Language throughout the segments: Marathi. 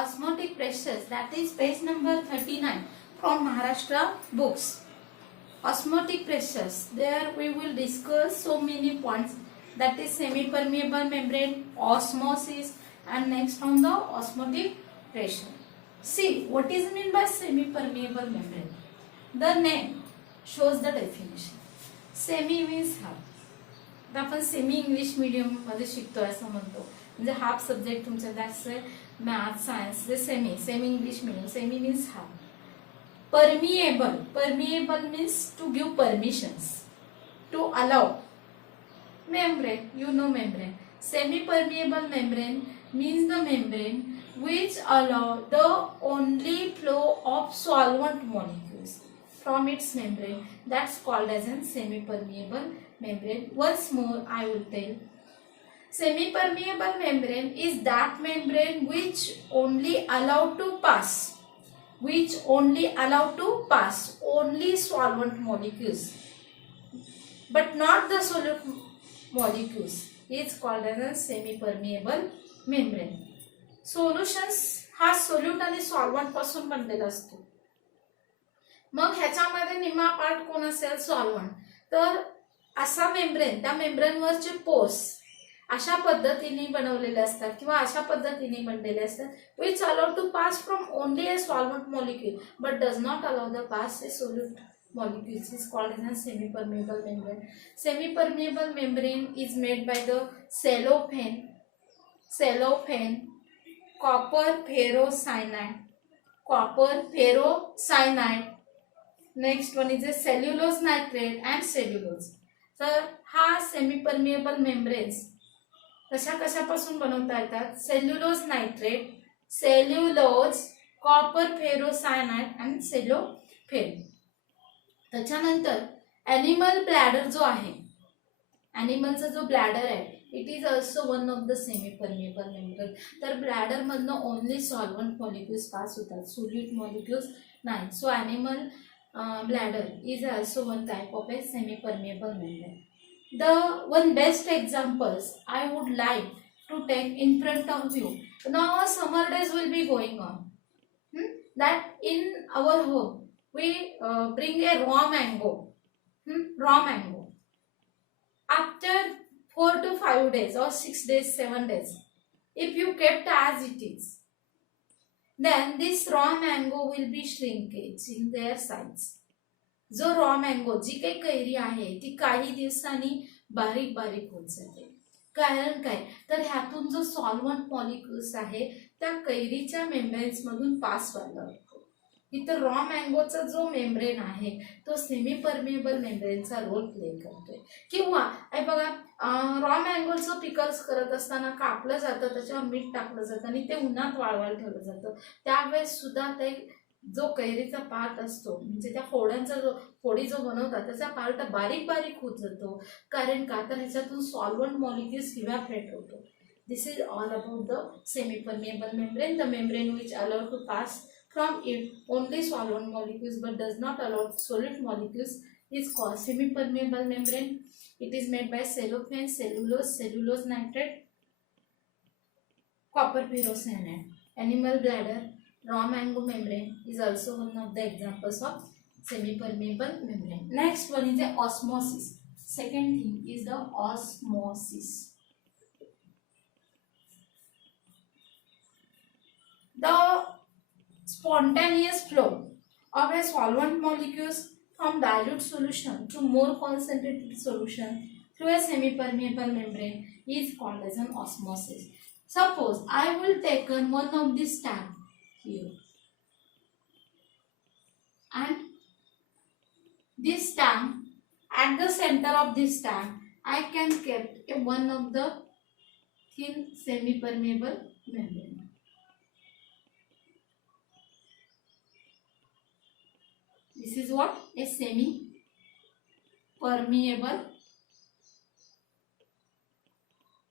osmotic pressures, that is page number 39 from Maharashtra books. Osmotic pressures, there we will discuss so many points, that is semi-permeable membrane, osmosis, and next on the osmotic pressure. See, what is meant by semi-permeable membrane? The name shows the definition. Semi means half. आता आपण सेमी इंग्लिश मीडियम मध्ये शिकतोय असं म्हणतो, म्हणजे हाफ सब्जेक्ट तुमचा दॅट्स मॅथ सायन्स जे semi English medium. Semi means half. permeable means to give permissions, to allow. Membrane, you know membrane. Semi permeable membrane means the membrane which allow the only flow of solvent molecules from its membrane. That's called as a semi permeable membrane. Once more I will tell. Semi permeable membrane is that membrane which only allow to pass only solvent molecules, but not the solute molecules. It's called as a semi permeable membrane. Solutions हा सोल्यूट आणि सॉल्वंट पासून बनलेला असतो. मग ह्याच्यामध्ये निम्मा पार्ट कोण असेल? सॉल्वंट. तर असा मेम्ब्रेन, त्या मेम्ब्रेनवरचे पोर्स अशा पद्धतीने बनवलेले असतात किंवा अशा पद्धतीने बनलेले असतात, which allow to pass from only a solvent molecule but does not allow the pass a solute molecules, is called as a semi-permeable membrane. Semi-permeable membrane is made by the cellophane, copper ferrocyanide. Next one is a cellulose nitrate and cellulose. तर हा semi-permeable membranes कशापासून बनवता येतात? सेल्युलोज नायट्रेट, सेल्युलोज, कॉपर फेरोसायनाइड आणि सेलोफेन. त्याच्यानंतर ॲनिमल ब्लॅडर जो आहे, ॲनिमलचा जो ब्लॅडर आहे, it is also one of the semi permeable membrane. तर ब्लॅडर मधनं ओनली सॉल्वंट मॉलिक्युल्स पास होतात, सोल्यूट मॉलिक्युल्स नाही. So animal bladder is also one type of a semi-permeable membrane. The one best examples I would like to take in front of you. Now summer days will be going on. That in our home we bring a raw mango. Raw mango. After 4 to 5 days or 6 days, 7 days, if you kept as it is, then this raw mango will be shrinkage in their size. जो रॉ मँगो, जी काही कैरी आहे ती काही दिवसांनी बारीक बारीक होत जाते. कारण काय? तर ह्यातून जो सॉल्वंट मॉलिक्युल्स आहे त्या कैरीच्या मेम्ब्रेन्स मधून पास व्हायला लागतो. इथं रॉ मँगोचा जो मेम्ब्रेन आहे तो सेमी परमेबल मेम्ब्रेनचा रोल प्ले करतोय. किंवा बघा, रॉ मँगोचं पिकल्स करत असताना कापलं जातं, त्याच्यावर मीठ टाकलं जातं आणि ते उन्हात वाळवायला ठेवलं जातं. त्यावेळेस सुद्धा ते जो कैरीचा पार्ट असतो, म्हणजे त्या फोडी जो बनवतात त्याचा पार्ट बारीक बारीक होत जातो. कारण का? तर ह्याच्यातून सॉल्वंट मॉलिक्युल्स इव्हॅपरेट होतो. This is all about the semi permeable membrane, the membrane which allow to pass from it only solvent molecules but does not allow solute molecules, is called semi-permeable membrane. It is made by cellophane, cellulose nitrate, copper ferrocyanide. Animal bladder, raw mango membrane is also one of the examples of semi-permeable membrane. Next one is the osmosis. Second thing is the osmosis. The spontaneous flow of a solvent molecules from dilute solution to more concentrated solution through a semi-permeable membrane is called as an osmosis. Suppose I will take one of this tank here, and this tank, at the center of this tank I can keep one of the thin semi-permeable membrane. This is what? A semi-permeable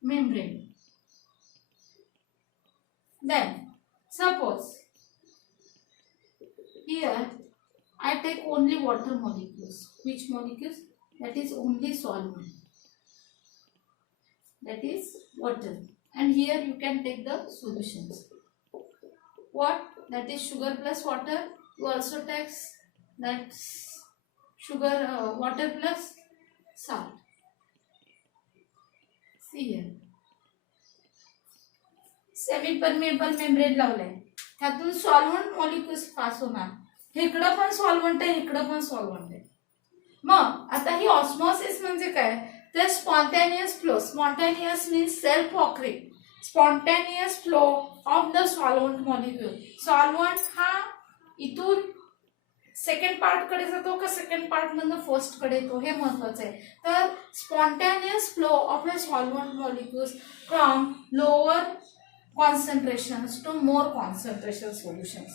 membrane. Then, suppose here I take only water molecules. Which molecules? That is only solvent. That is water. And here you can take the solutions. what? That is sugar plus water. You also take that sugar, water plus salt. See here. Semi permeable membrane लावलंय, त्यातून सॉल्व्हंट मॉलिक्युल्स पास होणार. इकडं पण सॉल्व्हंट आहे, इकडं पण सॉल्व्हंट आहे. मग आता ही ऑस्मॉसिस म्हणजे काय? तर spontaneous flow. Spontaneous means self occurring. Spontaneous flow of the solvent molecule. Solvent हा इथून सेकंड पार्ट कडे जातो का सेकंड पार्ट मधून फर्स्ट कडे येतो, हे महत्वाचं आहे. तर spontaneous flow of the solvent molecules from lower concentrations to more concentration solutions.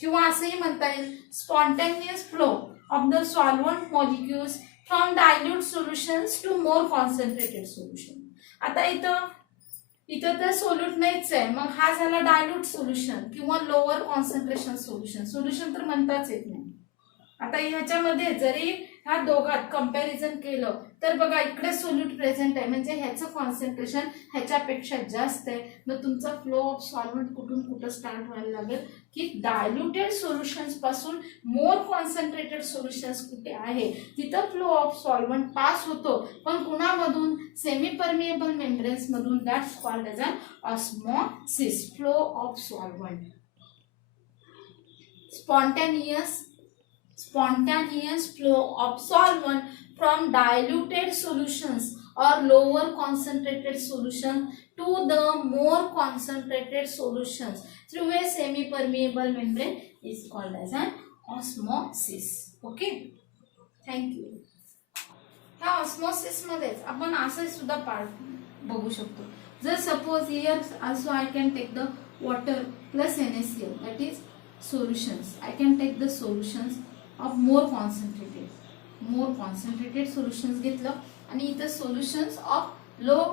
किंवा असंही म्हणता येईल spontaneous flow of the solvent molecules from dilute solutions to more concentrated solution. आता इथं तर सोल्यूट नाहीच आहे, मग हा झाला डायल्यूट सोल्युशन किंवा लोअर कॉन्सन्ट्रेशन सोल्युशन. सोल्युशन तर म्हणताच येत नाही. आता ह्याच्यामध्ये जरी ह्या दोघात कंपॅरिझन केलं तर बघा इकडे सोल्यूट प्रेझेंट आहे, म्हणजे ह्याचं कॉन्सन्ट्रेशन ह्याच्यापेक्षा जास्त आहे. मग तुमचा फ्लो ऑफ सॉल्व्हंट कुठून कुठं स्टार्ट व्हायला लागेल की डायल्युटेड सोल्युशन्स पासून मोर कॉन्सन्ट्रेटेड सोल्युशन्स कुठे आहे तिथं फ्लो ऑफ सॉल्व्हंट पास होतो. पण कुणामधून? सेमी परमिएबल मेम्ब्रेन्स मधून. That's called as an osmosis. Flow of solvent. Spontaneous flow of solvent from diluted solutions or lower concentrated solutions to the more concentrated solutions through a semi-permeable membrane is called as an osmosis. Okay, thank you. ह्या ऑस्मॉसिस मध्येच आपण असे सुद्धा पार्ट बघू शकतो. जर suppose here also I can take the water plus NaCl, that is solutions. I can take the solutions of more concentrated solutions घेतलं आणि इथं solutions of low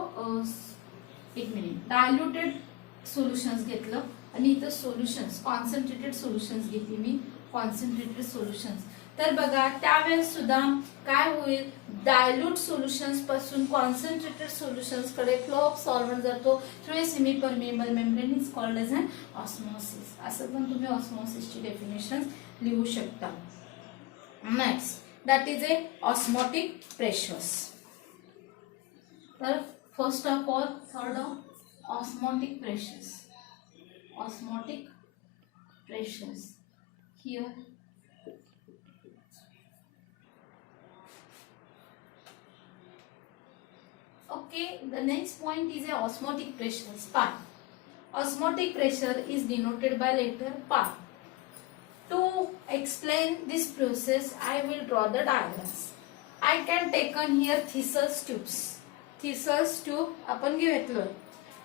diluted solutions घेतलं आणि इथं solutions concentrated solutions घेतली मी. concentrated solutions तर बघा त्यावेळेस सुद्धा काय होईल? डायल्यूट सोल्युशन्स पासून कॉन्सन्ट्रेटेड सोल्युशन्स कडे फ्लो ऑफ सॉल्व्हंट जातो through a semi permeable membrane is called as an osmosis. असं पण तुम्ही ऑस्मॉसिसची डेफिनेशन लिहू शकता. Next, that is a osmotic pressures. First of all, third of osmotic pressures. Osmotic pressures. Here. Okay, the next point is a osmotic pressures part. Osmotic pressure is denoted by letter pi. To explain this process, I will draw the diagrams. I can taken here Thessal's tubes. Thessal's tube आपण घेतलं.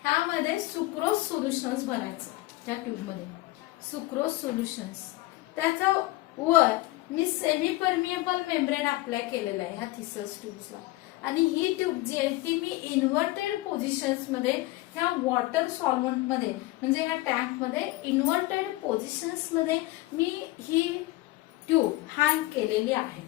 ह्यामध्ये सुक्रोज सोल्युशन्स भरायचं. त्या ट्यूब मध्ये सुक्रोज सोल्युशन्स. त्याचा वर मी सेमी परमिएबल मेम्ब्रेन अप्लाय केलेला आहे ह्या Thessal's ट्यूब्सला. आणि ही ट्यूब जी आहे ती मी इन्व्हर्टेड पोझिशन्स मध्ये ह्या वॉटर सॉल्व्हंट मध्ये म्हणजे ह्या टँक मध्ये इन्व्हर्टेड पोझिशन्स मध्ये मी ही ट्यूब हँग केलेली आहे.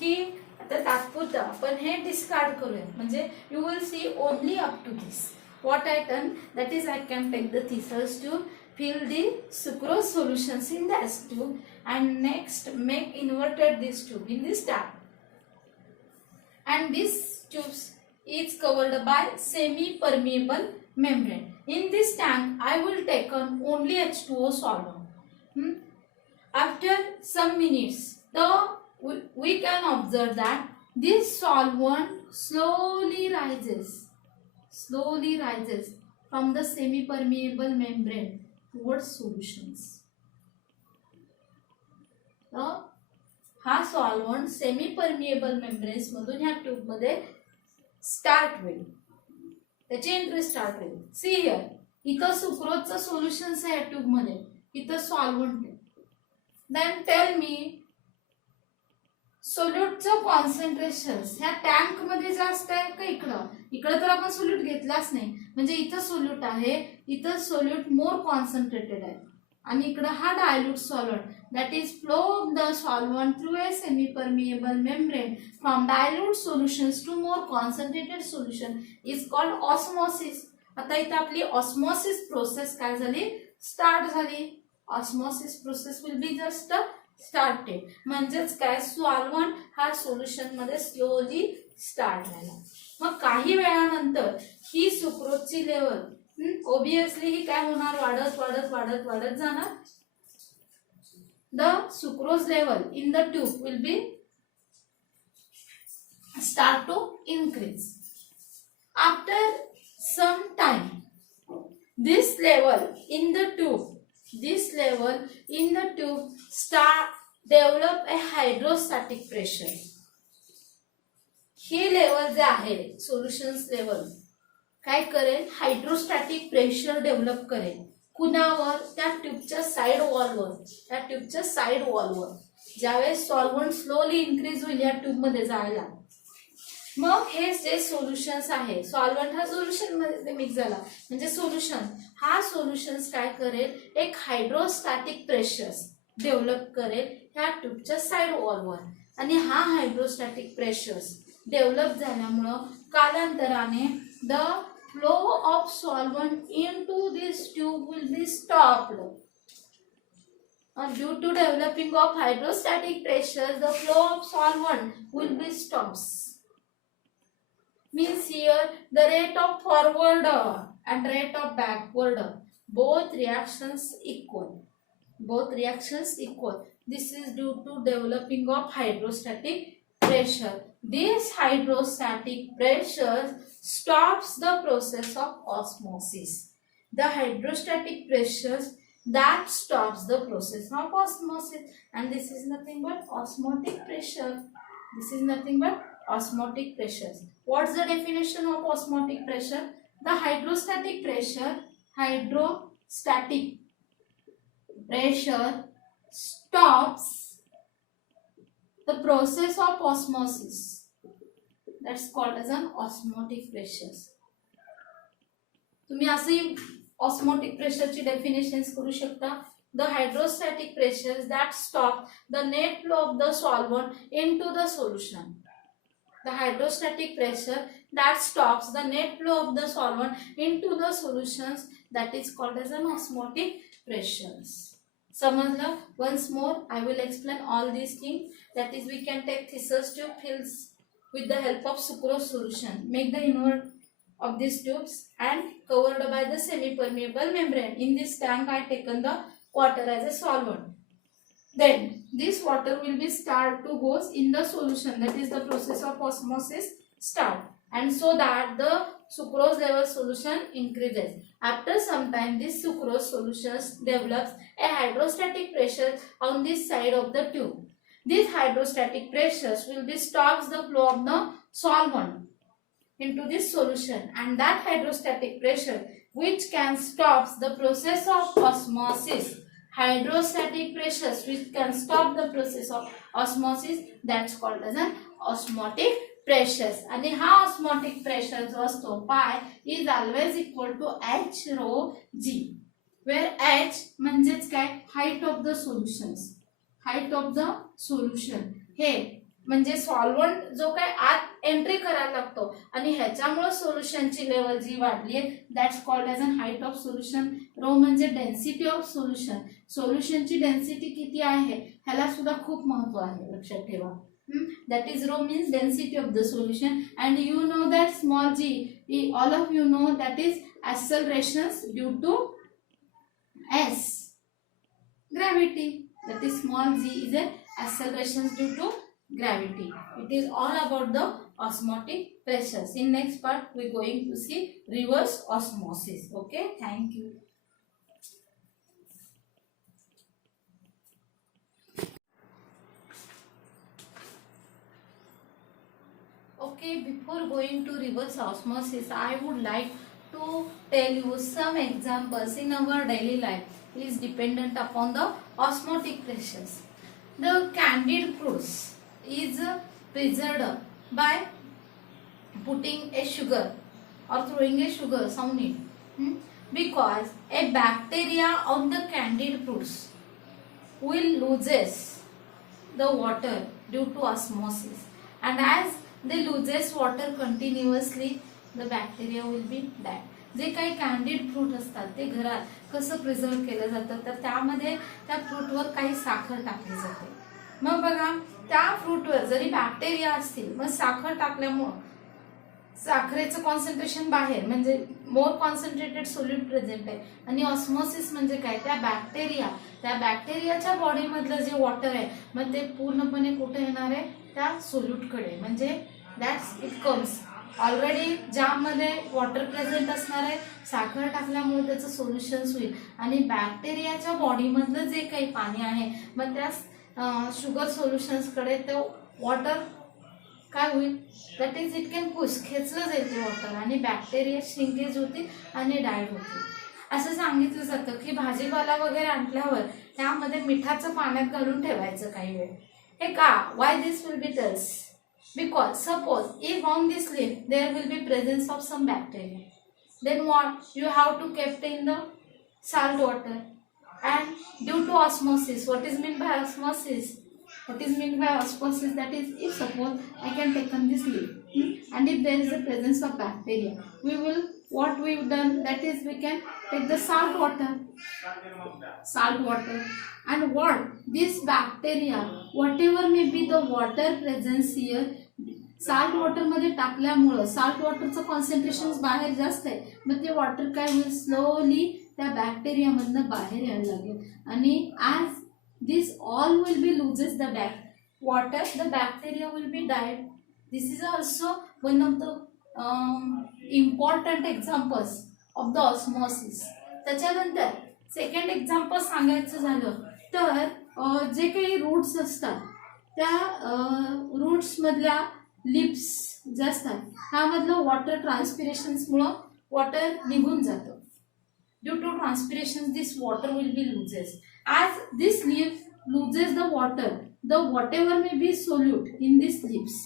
ही आता तात्पुरतं आपण हे डिस्कार्ड करूया, म्हणजे you will see only up to this. What I done that is I can take the Thessal's tube, fill the sucrose solutions in this tube and next make inverted this tube in this tap. And this tubes is covered by semi-permeable membrane. In this tank, I will take on only H2O solvent. After some minutes, we can observe that this solvent slowly rises from the semi-permeable membrane towards solutions. हा सॉल्व्हंट सेमी परमिएबल मेम्ब्रेन्स मधून ह्या ट्यूब मध्ये स्टार्ट होईल, त्याची एंट्री स्टार्ट होईल. सी हियर, इथं सुक्रोजचं सोल्युशन्स आहे या ट्यूब मध्ये, इथं सॉल्व्हंट आहे. देन टेल मी सोल्यूटचं कॉन्सन्ट्रेशन ह्या टँक मध्ये जास्त आहे का इकडं? इकडं तर आपण सोल्यूट घेतलाच नाही, म्हणजे इथं सोल्यूट आहे, इथं सोल्यूट मोर कॉन्सन्ट्रेटेड आहे. आणि इकडं हा dilute solvent, that is flow of the solvent through a semi-permeable membrane from dilute solutions to more concentrated solution is called osmosis. आता इथं आपली ऑस्मॉसिस प्रोसेस काय झाली? स्टार्ट झाली. Osmosis process will be just started. म्हणजेच काय, सॉल्व्हंट हा सोल्युशन मध्ये स्लोली स्टार्ट व्हायला. मग काही वेळानंतर ही सुक्रोजची लेवल ओबियसली ही काय होणार, वाढत वाढत वाढत वाढत जाणार. The sucrose level in the tube will be start to increase. After some time, this level in the tube start develop a hydrostatic pressure. हे लेवल जे आहे सोल्युशन्स लेवल काय करेल, हायड्रोस्टॅटिक प्रेशर डेव्हलप करेल. कुणावर, त्या ट्यूबच्या साइड वॉलवर. ज्यावेळेस सॉल्व्हंट स्लोली इन्क्रीज होईल या ट्यूब मध्ये जायला, मग हे जे सोल्युशन्स आहे, सॉल्व्हंट हा सोल्युशन मध्ये मिक्स झाला म्हणजे सोल्युशन, हा सोल्युशन्स काय करेल, एक हायड्रोस्टॅटिक प्रेशर्स डेव्हलप करेल ह्या ट्यूबच्या साइड वॉलवर. आणि हा हायड्रोस्टॅटिक प्रेशर्स डेव्हलप झाल्यामुळं कालांतराने the flow of solvent into this tube will be stopped. Due to developing of hydrostatic pressures, the flow of solvent will be stops. Means here the rate of forward and rate of backward, both reactions equal. This is due to developing of hydrostatic pressure. This hydrostatic pressure stops the process of osmosis. The hydrostatic pressures that stops the process of osmosis, and this is nothing but osmotic pressure. What's the definition of osmotic pressure? The hydrostatic pressure stops the process of osmosis. That's called as an osmotic pressure. तुम्ही असे ऑस्मोटिक प्रेशरची डेफिनेशन्स करू शकता. The hydrostatic pressures that stop the net flow of the solvent into the solution. The hydrostatic pressure that stops the net flow of the solvent into the solutions, that is called as an osmotic pressures. समजलं? Once more I will explain all these things. That is we can take thistle tube fills with the help of sucrose solution. Make the invert of these tubes and covered by the semi-permeable membrane. In this tank I taken the water as a solvent. Then this water will be start to goes in the solution, that is the process of osmosis start, and so that the sucrose level solution increases. After some time this sucrose solution develops a hydrostatic pressure on this side of the tube. These hydrostatic pressures will be stops the flow of the solvent into this solution, and that hydrostatic pressure which can stops the process of osmosis. Hydrostatic pressures which can stop the process of osmosis, that's called as an osmotic pressures. आणि हा osmotic pressure जो असतो pi is always equal to h rho g, where h म्हणजेच काय, height of the solutions. Height of the solution हे म्हणजे सॉल्व्हंट जो काय आत एंट्री करायला लागतो आणि ह्याच्यामुळे सोल्युशनची लेवल जी वाढली आहे, that's called as an height of solution. Rho म्हणजे डेन्सिटी ऑफ सोल्युशन. सोल्युशनची डेन्सिटी किती आहे ह्याला सुद्धा खूप महत्व आहे, लक्षात ठेवा. That is rho means density of the solution, and you know that small g, all of you know that is accelerations due to s, gravity. That is small g is a accelerations due to gravity. It is all about the osmotic pressures. In next part we are going to see reverse osmosis. Okay, thank you. Okay, before going to reverse osmosis, I would like to tell you some examples in our daily life is dependent upon the osmotic pressures. The candied fruits is preserved by putting a sugar or throwing a sugar on it, because a bacteria of the candied fruits will loses the water due to osmosis, and as they loses water continuously, the bacteria will be dead. जे काही कॅन्डिड फ्रूट असतात ते घरात कसं प्रिझर्व केलं जातं, तर त्यामध्ये त्या फ्रूटवर काही साखर टाकली जाते. मग बघा, त्या फ्रूटवर जरी बॅक्टेरिया असतील, मग साखर टाकल्यामुळं साखरेचं कॉन्सन्ट्रेशन बाहेर, म्हणजे मोर कॉन्सन्ट्रेटेड सोल्यूट प्रेझेंट आहे. आणि ऑस्मोसिस म्हणजे काय, त्या बॅक्टेरियाच्या बॉडीमधलं जे वॉटर आहे, मग ते पूर्णपणे कुठे येणार आहे, त्या सोल्यूटकडे. म्हणजे दॅट्स इट कम्स. ऑलरेडी जाममध्ये वॉटर प्रेझेंट असणार आहे, साखर टाकल्यामुळे त्याचं सोल्युशन्स होईल. आणि बॅक्टेरियाच्या बॉडीमधलं जे काही पाणी आहे, मग त्या शुगर सोल्युशन्सकडे ते वॉटर काय होईल, that is it can push, खेचलं जाईल ते वॉटर, आणि बॅक्टेरिया श्रिंकेज होतील आणि डायड होतील. असं सांगितलं जातं की भाजीपाला वगैरे आणल्यावर त्यामध्ये मिठाचं पाण्यात घालून ठेवायचं काही वेळ. हे का, why this will be tails, because suppose if on this leaf there will be presence of some bacteria, then what you have to kept in the salt water, and due to osmosis, what is meant by osmosis, that is, if suppose I can take on this leaf, and if there is a presence of bacteria, what we've done, that is, we can take the salt water, and what this bacteria, whatever may be the water presence here, salt water मध्ये टाकल्यामुळं साल्ट वॉटरचं कॉन्सन्ट्रेशन बाहेर जास्त आहे, मग ते वॉटर काय होईल, स्लोली त्या बॅक्टेरियामधनं बाहेर यायला लागेल. आणि as this all will be loses the water, the bacteria will be died. This is also one of the important examples of the osmosis. त्याच्यानंतर सेकंड एक्झाम्पल सांगायचं झालं तर जे काही रूट्स असतात, त्या रूट्स मधल्या लिप्स जे असतात, ह्यामधलं वॉटर ट्रान्सपिरेशन्समुळं वॉटर निघून जातं. Due to transpiration this water will be loses. As this leaf loses the water, the whatever may be solute in these leaves,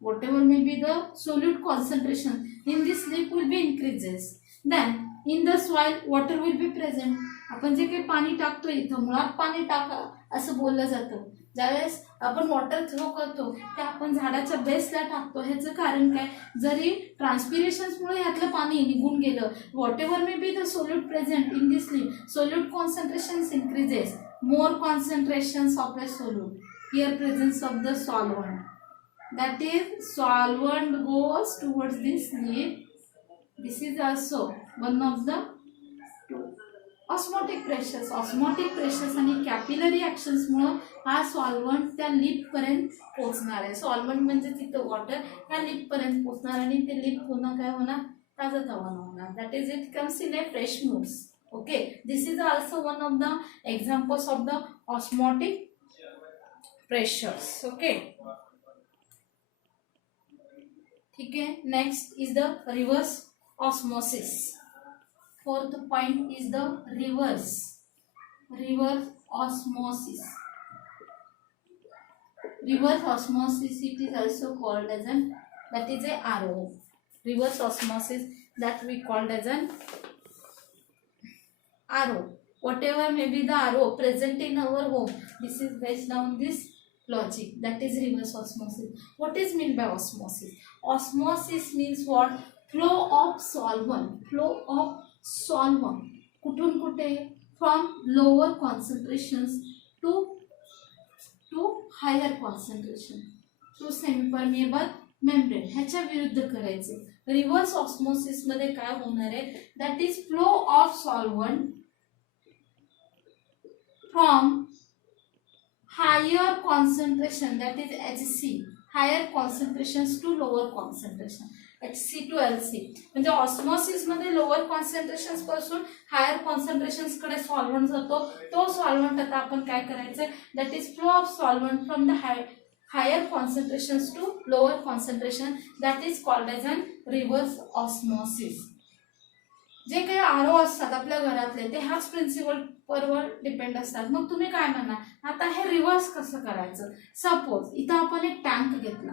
whatever may be the solute concentration in this leaf will be increases. Then in the soil water will be present. आपण जे काही पाणी टाकतो, इथं मुळात पाणी टाका असं बोललं जातं. ज्यावेळेस आपण वॉटर थ्रो करतो ते आपण झाडाच्या बेसला टाकतो. ह्याचं कारण काय, जरी ट्रान्सपिरेशन्समुळे ह्यातलं पाणी निघून गेलं, whatever may be the solute present in this leaf, solute concentrations increases, more concentrations of a solute, here presence of the solvent, that is solvent goes towards this leaf. This is also one of the osmotic pressures आणि कॅपिलरी ऍक्शन्स मुळे हा सॉल्व्हंट त्या लिप पर्यंत पोहोचणार आहे. सॉल्व्हंट म्हणजे तिथं वॉटर ह्या लिप पर्यंत पोहोचणार आणि ते लिप पुन्हा काय होणार, ताजतवाना होणार. That is it comes in A fresh moods. Okay, this is also one of the examples of the osmotic pressures. Okay, ठीक है. Next is the reverse osmosis. Fourth point is the reverse osmosis. Reverse osmosis, it is also called as an, that is a RO. Reverse osmosis that we called as an RO. Whatever may be the RO present in our home, this is based on this logic, that is reverse osmosis. What is meant by osmosis? Osmosis means what? Flow of solvent कुठून कुठे, from lower concentrations to higher concentration to semi-permeable membrane. ह्याच्या विरुद्ध करायचे. रिव्हर्स ऑस्मोसिस मध्ये काय होणार आहे, that is flow of solvent from higher concentration, that is HC, higher concentrations to lower concentration, HC to LC. म्हणजे ऑस्मोसिस मध्ये लोअर कॉन्सन्ट्रेशन्स पासून हायर कॉन्सन्ट्रेशन्स कडे सॉल्व्हंट जातो. तो सॉल्व्हंट आता आपण काय करायचं, that is flow of solvent from the higher concentrations to lower concentration, that is called as an reverse osmosis. जे काही आरो असतात आपल्या घरातले ते ह्याच प्रिन्सिपलवर डिपेंड असतात. मग तुम्ही काय म्हणा, आता हे रिव्हर्स कसं करायचं. सपोज इथं आपण एक टँक घेतला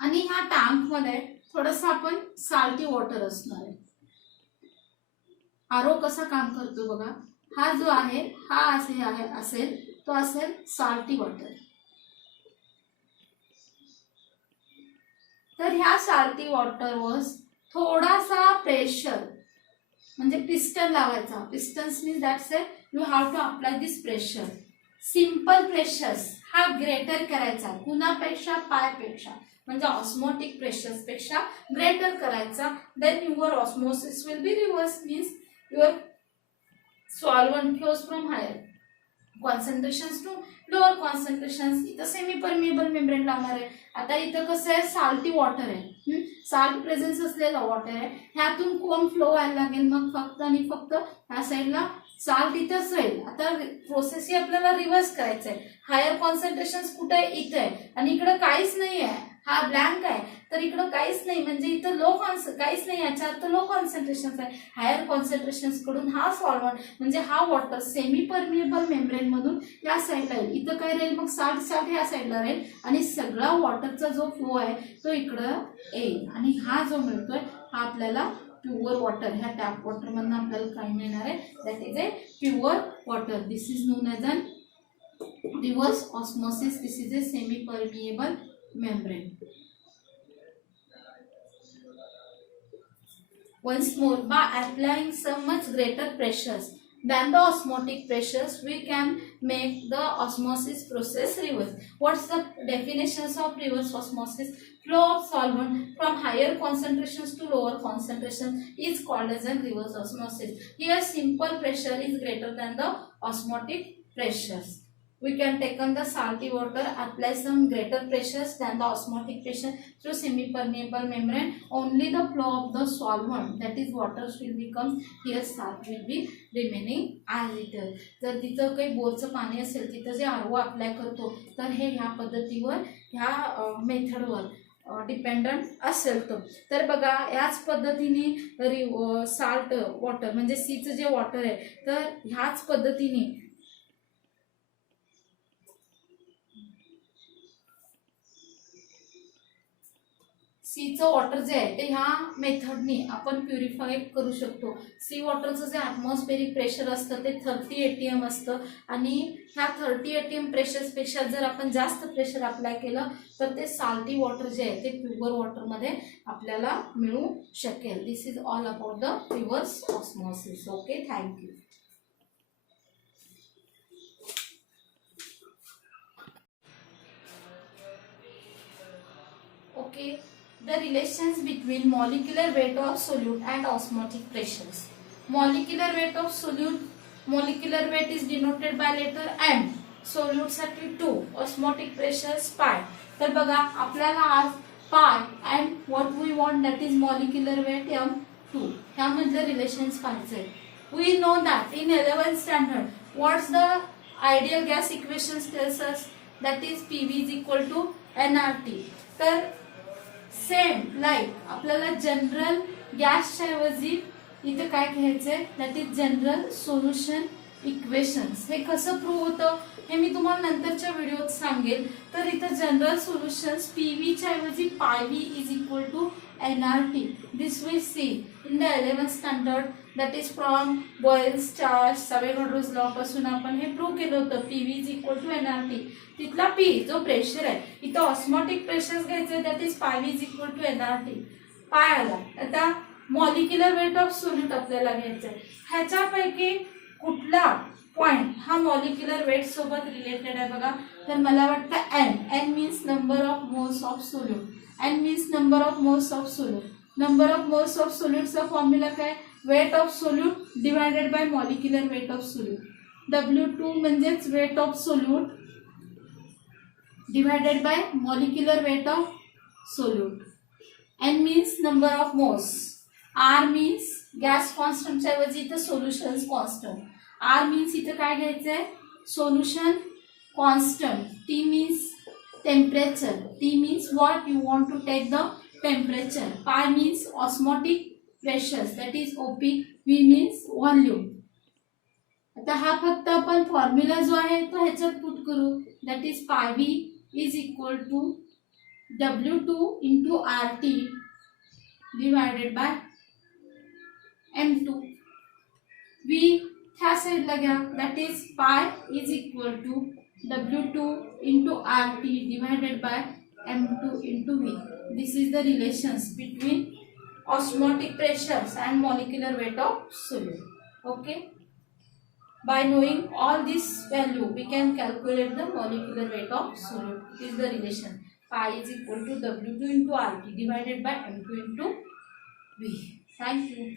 आणि ह्या टँक मध्ये थोडंसं आपण साल्टी वॉटर असणार आहे. आरो कसा काम करतो बघा, हा जो आहे हा असेल तो असेल साल्टी वॉटर. तर ह्या साल्टी वॉटरवर थोडासा प्रेशर म्हणजे पिस्टन लावायचा. Pistons means that's a you have to apply this pressure. Simple pressures हा ग्रेटर करायचा कुणापेक्षा, पायपेक्षा, म्हणजे ऑस्मोटिक प्रेशर्स पेक्षा ग्रेटर करायचा. Then your osmosis will be reverse, means your solvent flows from higher concentrations to lower concentrations. इथं सेमी परमिएबल मेम्ब्रेन लावणार आहे. आता इथं कसं आहे, साल्टी वॉटर आहे, साल्ट प्रेझेन्स असलेला वॉटर आहे, ह्यातून कोण फ्लो व्हायला लागेल, मग फक्त आणि फक्त ह्या साईडला साल्ट इथंच राहील. आता प्रोसेस ही आपल्याला रिव्हर्स करायचं आहे. हायर कॉन्सन्ट्रेशन कुठे आहे, इथं आहे, आणि इकडं काहीच नाही आहे, हा ब्लँक आहे, तर इकडं काहीच नाही, म्हणजे इथं काहीच नाही, याच्या अर्थ लो कॉन्सन्ट्रेशन आहे. हायर कॉन्सन्ट्रेशन कडून हा सॉल्वंट म्हणजे हा वॉटर सेमी परमिएबल मेम्ब्रेन मधून या साईडला येईल. इथं काय राहील, मग साल्ट ह्या साईडला राहील, आणि सगळा वॉटरचा जो फ्लो आहे तो इकडं येईल. आणि हा जो मिळतोय हा आपल्याला प्युअर वॉटर, ह्या टॅप वॉटर मधून आपल्याला काय मिळणार आहे, that is a pure water. This is known as an reverse osmosis. This is a semi permeable membrane. Once more, by applying some much greater pressures than the osmotic pressures, we can make the osmosis process reverse. What's the definitions of reverse osmosis? Flow of solvent from higher concentrations to lower concentrations is called as a reverse osmosis. Here simple pressure is greater than the osmotic pressures. We can take on the salty water, apply some greater pressures than the osmotic pressure through semi-permeable membrane. Only the flow of the solvent, that is water, will become, here salt will be remaining as it is. जर तिथं काही बोरचं पाणी असेल, तिथं जे आरओ अप्लाय करतो, तर हे ह्या पद्धतीवर, ह्या मेथडवर डिपेंडंट असेल. तर बघा, याच पद्धतीने साल्ट वॉटर म्हणजे सीचं जे वॉटर आहे, तर ह्याच पद्धतीने सीचं वॉटर जे आहे ते ह्या मेथडनी आपण प्युरिफाय करू शकतो. सी वॉटरचं जे ॲटमॉस्फेरिक प्रेशर असतं ते 30 ATM असतं, आणि ह्या 30 ATM प्रेशर्सपेक्षा जर आपण जास्त प्रेशर अप्लाय केलं तर ते साल्टी वॉटर जे आहे ते प्युअर वॉटरमध्ये आपल्याला मिळू शकेल. This is all about the reverse osmosis. Okay, thank you. Okay, the relations between molecular weight of solute and osmotic pressures. Molecular weight of solute, molecular weight is denoted by letter M. Solute साठी 2, osmotic pressures pi. तर बघा, आपल्याला आज pi and what we want, that is molecular weight M2, ह्यामधले रिलेशन्स पाहायचे. We know that in 11th standard what's the ideal gas equations tells us, that is PV is equal to nRT. तर सेम लाईक आपल्याला जनरल गॅसच्या ऐवजी इथं काय घ्यायचंय, that is general solution equations. हे कसं प्रूव्ह होतं हे मी तुम्हाला नंतरच्या व्हिडिओत सांगेल. तर इथं जनरल सोल्युशन्स पीव्हीच्या ऐवजी pi V is equal to nRT. This we see in the 11th standard, that is from Boyle's charge, Avogadro's law पासून आपण हे प्रूव्ह केलं होतं. PV is equal to nRT. तिथला पी जो प्रेशर आहे, इथं ऑस्मोटिक प्रेशर घ्यायचं, that is pi V is equal to nRT. Pi आला. आता मॉलिक्युलर वेट ऑफ सोल्यूट आपल्याला घ्यायचं आहे. ह्याच्यापैकी कुठला पॉइंट हा मॉलिक्युलर वेट सोबत रिलेटेड आहे बघा, तर मला वाटतं n means number of moles of solute. N means number of moles of solute. Number of moles of सोल्यूटचा फॉर्म्युला काय, weight of solute divided by molecular weight of solute. W2 म्हणजेच weight of solute divided by molecular weight of solute. N means number of moles. R means gas constant च्या ऐवजी इथं solutions constant. R means इथं काय घ्यायचंय, solution constant. T means temperature. T means what you want to take the temperature. Pi means osmotic pressures, that is OP. V means volume. आता हा फक्त आपण फॉर्म्युला जो आहे तो ह्याच्यात पुट करू, that is pi V is equal to W2 into RT divided by M2. V ह्या साईडला घ्या, that is pi is equal to W2 into RT divided by M2 into V. This is the relations between osmotic pressures and molecular weight of solute. Okay. By knowing all this value, we can calculate the molecular weight of solute. It is the relation phi is equal to W2 into RT divided by M2 into V. Thank you.